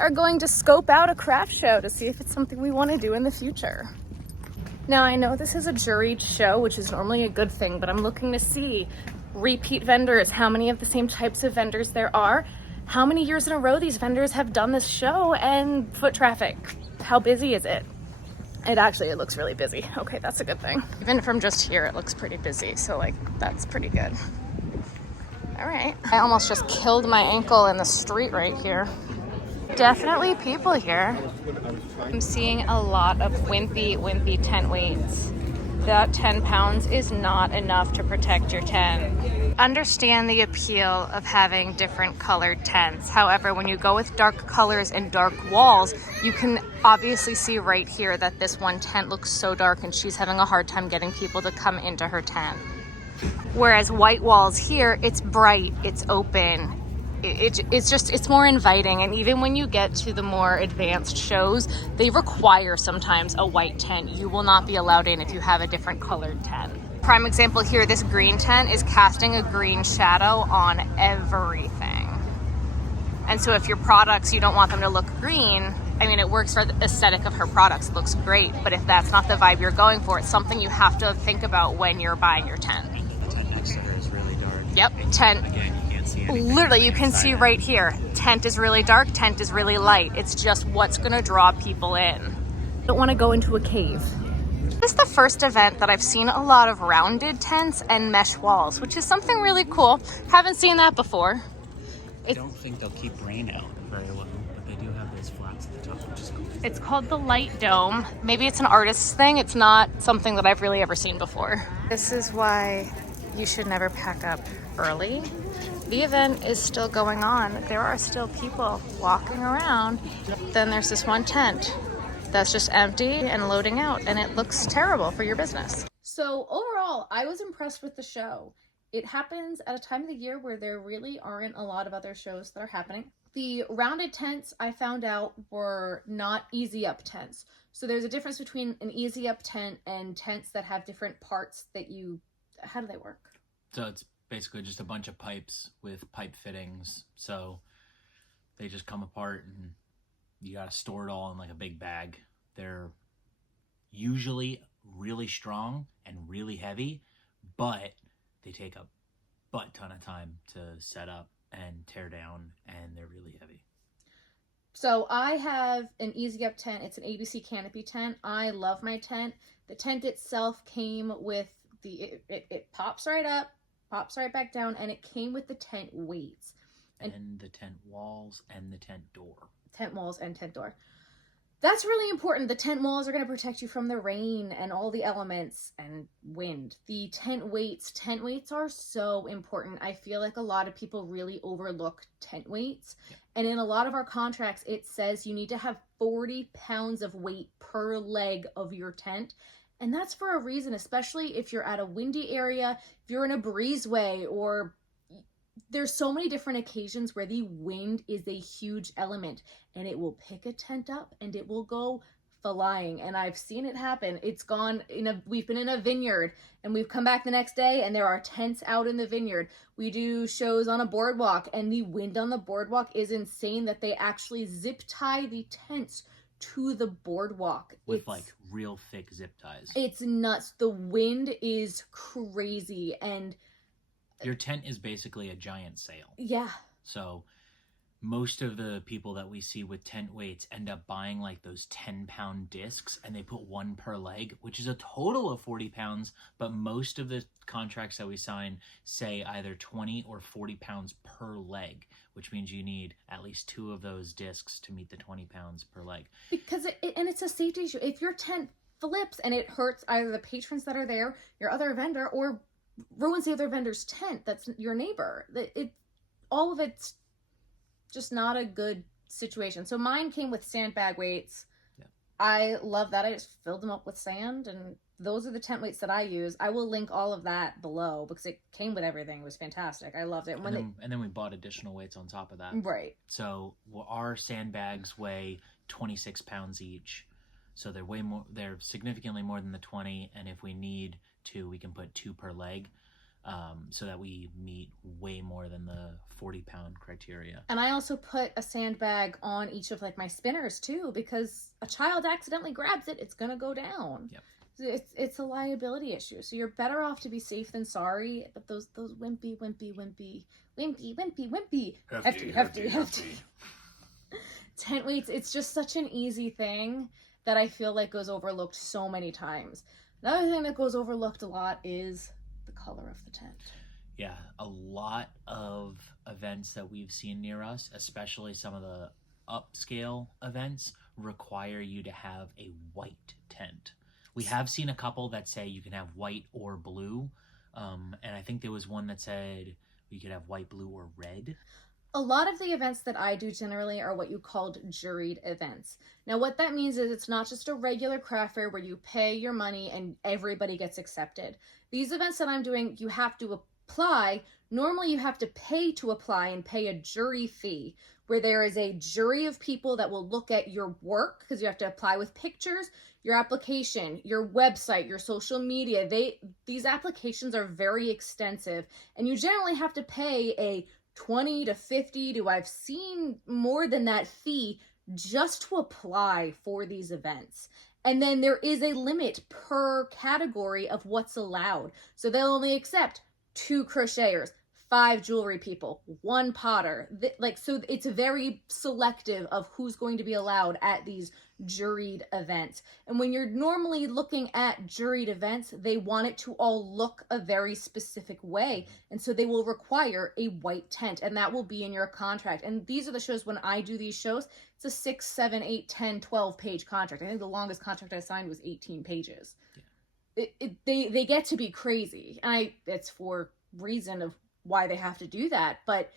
Are going to scope out a craft show to see if it's something we want to do in the future. Now I know this is a juried show, which is normally a good thing, but I'm looking to see repeat vendors, how many of the same types of vendors there are, how many years in a row these vendors have done this show, and foot traffic. How busy is it? It looks really busy. Okay, that's a good thing. Even from just here, it looks pretty busy, so like that's pretty good. All right. I almost just killed my ankle in the street right here. Definitely people here. I'm seeing a lot of wimpy tent weights. That 10 pounds is not enough to protect your tent. Understand the appeal of having different colored tents. However, when you go with dark colors and dark walls, you can obviously see right here that this one tent looks so dark and she's having a hard time getting people to come into her tent. Whereas white walls here, it's bright, it's open. It's more inviting, and even when you get to the more advanced shows, they require sometimes a white tent. You will not be allowed in if you have a different colored tent. Prime example here, this green tent is casting a green shadow on everything. And so if your products, you don't want them to look green, I mean, it works for the aesthetic of her products, it looks great, but if that's not the vibe you're going for, it's something you have to think about when you're buying your tent. The tent next to her is really dark. Yep, tent. Again, Literally, you can see right here, tent is really dark, tent is really light. It's just what's gonna draw people in. I don't wanna go into a cave. This is the first event that I've seen a lot of rounded tents and mesh walls, which is something really cool. Haven't seen that before. I don't think they'll keep rain out very well, but they do have those flats at the top, which is cool. It's called the Light Dome. Maybe it's an artist's thing. It's not something that I've really ever seen before. This is why you should never pack up early. The event is still going on. There are still people walking around. Then there's this one tent that's just empty and loading out, and it looks terrible for your business. So overall, I was impressed with the show. It happens at a time of the year where there really aren't a lot of other shows that are happening. The rounded tents I found out were not easy up tents. So there's a difference between an easy up tent and tents that have different parts that how do they work? So it's basically just a bunch of pipes with pipe fittings. So they just come apart and you got to store it all in like a big bag. They're usually really strong and really heavy, but they take a butt ton of time to set up and tear down, and they're really heavy. So I have an easy up tent. It's an ABC canopy tent. I love my tent. The tent itself came with it pops right up, pops right back down, and it came with the tent weights. And the tent walls and the tent door. Tent walls and tent door. That's really important. The tent walls are going to protect you from the rain and all the elements and wind. The tent weights are so important. I feel like a lot of people really overlook tent weights. Yeah. And in a lot of our contracts, it says you need to have 40 pounds of weight per leg of your tent. And that's for a reason, especially if you're at a windy area, if you're in a breezeway, or there's so many different occasions where the wind is a huge element and it will pick a tent up and it will go flying. And I've seen it happen. We've been in a vineyard and we've come back the next day and there are tents out in the vineyard. We do shows on a boardwalk and the wind on the boardwalk is insane that they actually zip tie the tents to the boardwalk with like real thick zip ties. It's nuts. The wind is crazy, and your tent is basically a giant sail. Yeah. So most of the people that we see with tent weights end up buying like those 10-pound discs, and they put one per leg, which is a total of 40 pounds. But most of the contracts that we sign say either 20 or 40 pounds per leg, which means you need at least 2 of those discs to meet the 20 pounds per leg. Because it's a safety issue. If your tent flips and it hurts either the patrons that are there, your other vendor, or ruins the other vendor's tent, that's your neighbor. All of it's just not a good situation. So mine came with sandbag weights. Yeah. I love that. I just filled them up with sand, and those are the tent weights that I use. I will link all of that below because it came with everything. It was fantastic. I loved it. And then we bought additional weights on top of that. Right. So our sandbags weigh 26 pounds each. So they're significantly more than the 20. And if we need to, we can put 2 per leg. so that we meet way more than the 40-pound criteria. And I also put a sandbag on each of like my spinners too, because a child accidentally grabs it, it's gonna go down. Yep. It's a liability issue. So you're better off to be safe than sorry. But those wimpy hefty tent weights, it's just such an easy thing that I feel like goes overlooked so many times. Another thing that goes overlooked a lot is the color of the tent. Yeah, a lot of events that we've seen near us, especially some of the upscale events, require you to have a white tent. We have seen a couple that say you can have white or blue, and I think there was one that said you could have white, blue, or red. A lot of the events that I do generally are what you called juried events. Now, what that means is it's not just a regular craft fair where you pay your money and everybody gets accepted. These events that I'm doing, you have to apply. Normally, you have to pay to apply and pay a jury fee, where there is a jury of people that will look at your work, because you have to apply with pictures, your application, your website, your social media. These applications are very extensive, and you generally have to pay a 20 to 50 to, I've seen more than that, fee just to apply for these events. And then there is a limit per category of what's allowed. So they'll only accept 2 crocheters, 5 jewelry people, 1 potter. So it's very selective of who's going to be allowed at these juried events. And when you're normally looking at juried events, they want it to all look a very specific way. And so they will require a white tent, and that will be in your contract. And these are the shows, when I do these shows, it's a 6, 7, 8, 10, 12 page contract. I think the longest contract I signed was 18 pages. Yeah. They get to be crazy. And it's for reason of why they have to do that. But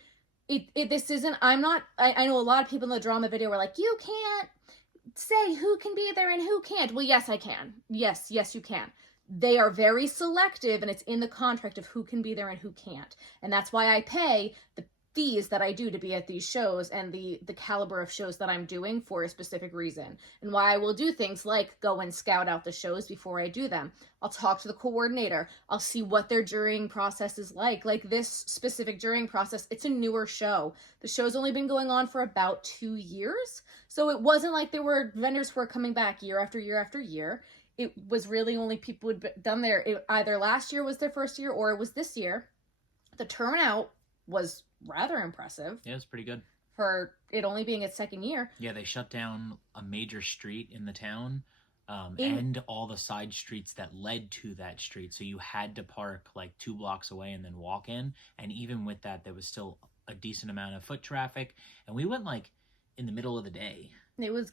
this isn't, I know a lot of people in the drama video were like, you can't say who can be there and who can't. Well, yes, I can. Yes, you can. They are very selective, and it's in the contract of who can be there and who can't. And that's why I pay the fees that I do to be at these shows, and the caliber of shows that I'm doing for a specific reason, and why I will do things like go and scout out the shows before I do them. I'll talk to the coordinator. I'll see what their jurying process is like. Like this specific jurying process, it's a newer show. The show's only been going on for about 2 years. So it wasn't like there were vendors who were coming back year after year after year. It was really only people who'd done there. Either last year was their first year or it was this year. The turnout was rather impressive. Yeah, it's pretty good. For it only being its second year. Yeah, they shut down a major street in the town, and all the side streets that led to that street. So you had to park like 2 blocks away and then walk in. And even with that, there was still a decent amount of foot traffic. And we went like in the middle of the day. It was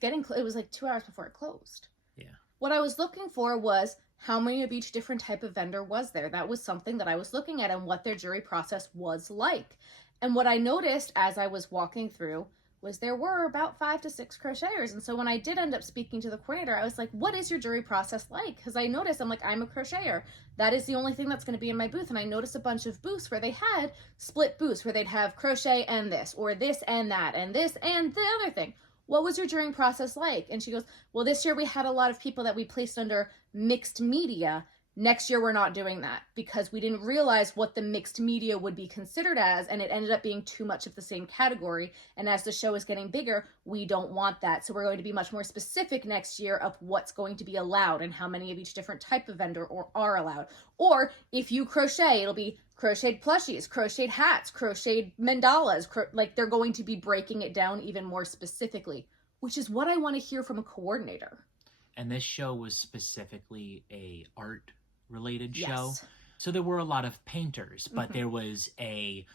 like 2 hours before it closed. Yeah. What I was looking for was how many of each different type of vendor was there. That was something that I was looking at, and what their jury process was like. And what I noticed as I was walking through was there were about 5 to 6 crocheters. And so when I did end up speaking to the coordinator, I was like, what is your jury process like? Because I noticed, I'm like, I'm a crocheter. That is the only thing that's going to be in my booth. And I noticed a bunch of booths where they had split booths, where they'd have crochet and this, or this and that, and this and the other thing. What was your jurying process like? And she goes, well, this year we had a lot of people that we placed under mixed media. Next year, we're not doing that because we didn't realize what the mixed media would be considered as, and it ended up being too much of the same category. And as the show is getting bigger, we don't want that. So we're going to be much more specific next year of what's going to be allowed and how many of each different type of vendor are allowed. Or if you crochet, it'll be crocheted plushies, crocheted hats, crocheted mandalas. Like they're going to be breaking it down even more specifically, which is what I want to hear from a coordinator. And this show was specifically a art related Yes. show. So there were a lot of painters, but there was a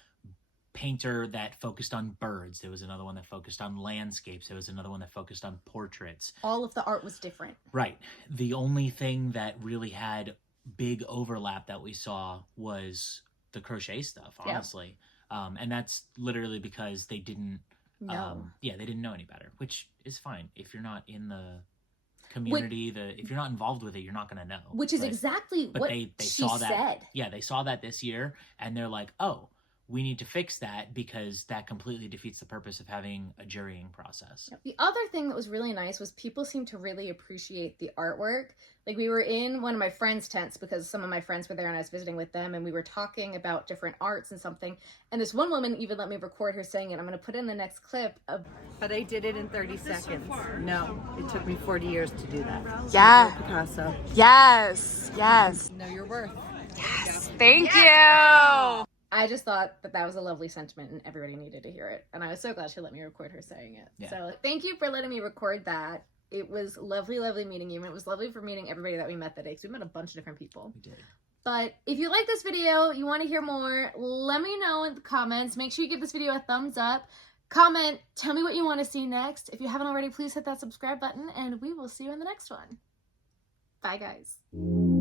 painter that focused on birds. There was another one that focused on landscapes. There was another one that focused on portraits. All of the art was different. Right. The only thing that really had big overlap that we saw was the crochet stuff, honestly. Yeah. And that's literally because they didn't they didn't know any better, which is fine. If you're not in the community, if you're not involved with it, you're not going to know. Which is exactly what they she saw that. said. Yeah, they saw that this year, and they're like, oh, we need to fix that because that completely defeats the purpose of having a jurying process. The other thing that was really nice was people seemed to really appreciate the artwork. Like, we were in one of my friends' tents because some of my friends were there and I was visiting with them, and we were talking about different arts and something. And this one woman even let me record her saying it. I'm going to put in the next clip of... But I did it in 30 seconds. No, it took me 40 years to do that. Yeah. Picasso. Yes. Yes. Know your worth. Yes. Thank you. I just thought that that was a lovely sentiment and everybody needed to hear it. And I was so glad she let me record her saying it. Yeah. So thank you for letting me record that. It was lovely, lovely meeting you. And it was lovely for meeting everybody that we met that day, because we met a bunch of different people. We did. But if you like this video, you want to hear more, let me know in the comments. Make sure you give this video a thumbs up. Comment, tell me what you want to see next. If you haven't already, please hit that subscribe button, and we will see you in the next one. Bye, guys.